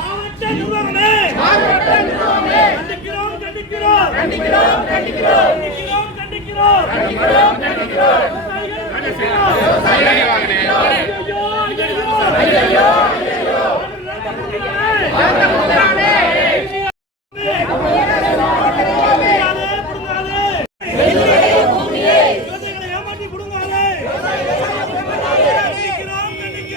மாவட்ட நிர்வாகமே கண்டிக்கிறோம் கண்டிக்கிறோம் கண்டிக்கிறோம் கண்டிக்கிறோம் கண்டிக்கிறோம் கண்டிக்கிறோம் விவசாயிகளை ஏமாற்றி புடுங்காதே கண்டிக்கிறோம் கண்டிக்கிறோம் கண்டிக்கிறோம் கண்டிக்கிறோம் மாவட்ட விவசாயிகள் வன்மையாக கண்டிக்கிறோம் ஐயையோ, ஐயையோ. விவசாயி வாழ வழி இல்லை. சுதந்திர நாடா, சுடுகாடா? விவசாயி வாழ வழி இல்லை. சுதந்திர நாடா, சுடுகாடா?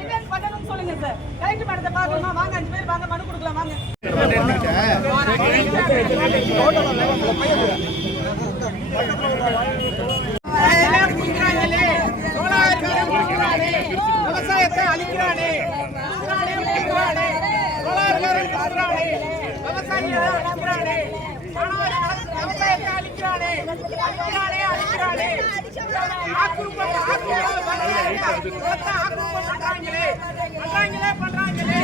என்னன்னு பண்ணணும்னு சொல்லுங்க சார். கலெக்டர் மேடத்தை பார்க்கணுமா? வாங்க அஞ்சு பேர் வாங்க மனு கொடுக்கலாம் வாங்க. விவசாயத்தை அழிக்கிறானே விவசாயத்தை அழிக்கிறானே. அழிக்கிறானே, அழிக்கிறானே. பண்றாங்களே. பண்றாங்களே, பண்றாங்களே.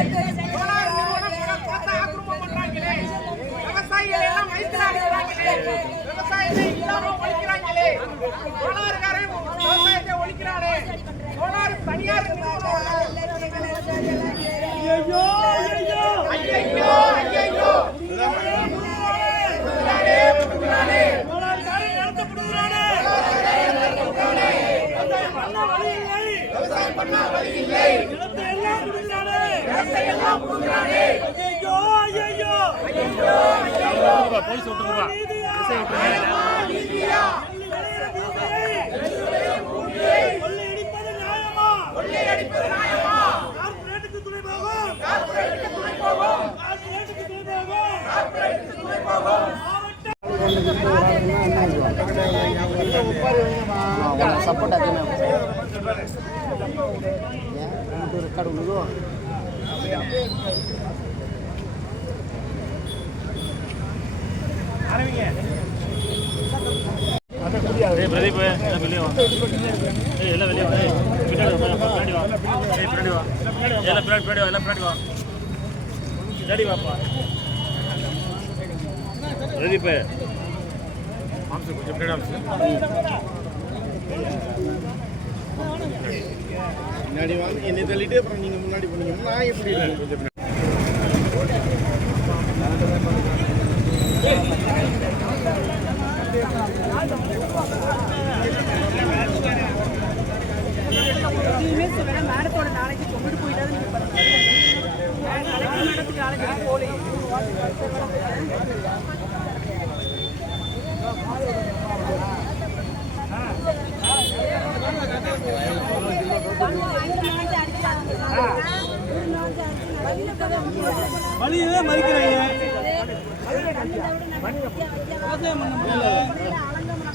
பண்றாங்களே. விவசாயம் பண்ண வழி இல்லை. நிலத்தை எல்லாம் புடுங்குறானே. ஐயையோ, ஐயையோ. நீதியா? இருக்காங்க சப்போர்ட் அதிகமாக ஏன் ரெக்கார்டு உள்ளதோ பிரதீப் வெளியே வா. எல்லாம் வெளியே வா. பின்னாடி வா பின்னாடி வா பின்னாடி வா. எல்லாம் பின்னாடி பின்னாடி முன்னாடி வாங்க என்னை தள்ளிட்டு அப்புறம் நீங்க முன்னாடி போனீங்க. நான் எப்படி கொஞ்சம் மேடத்தோட நாளைக்கு வழியவே மறிக்கிறாங்க. விவசாயம் பண்ண முடியல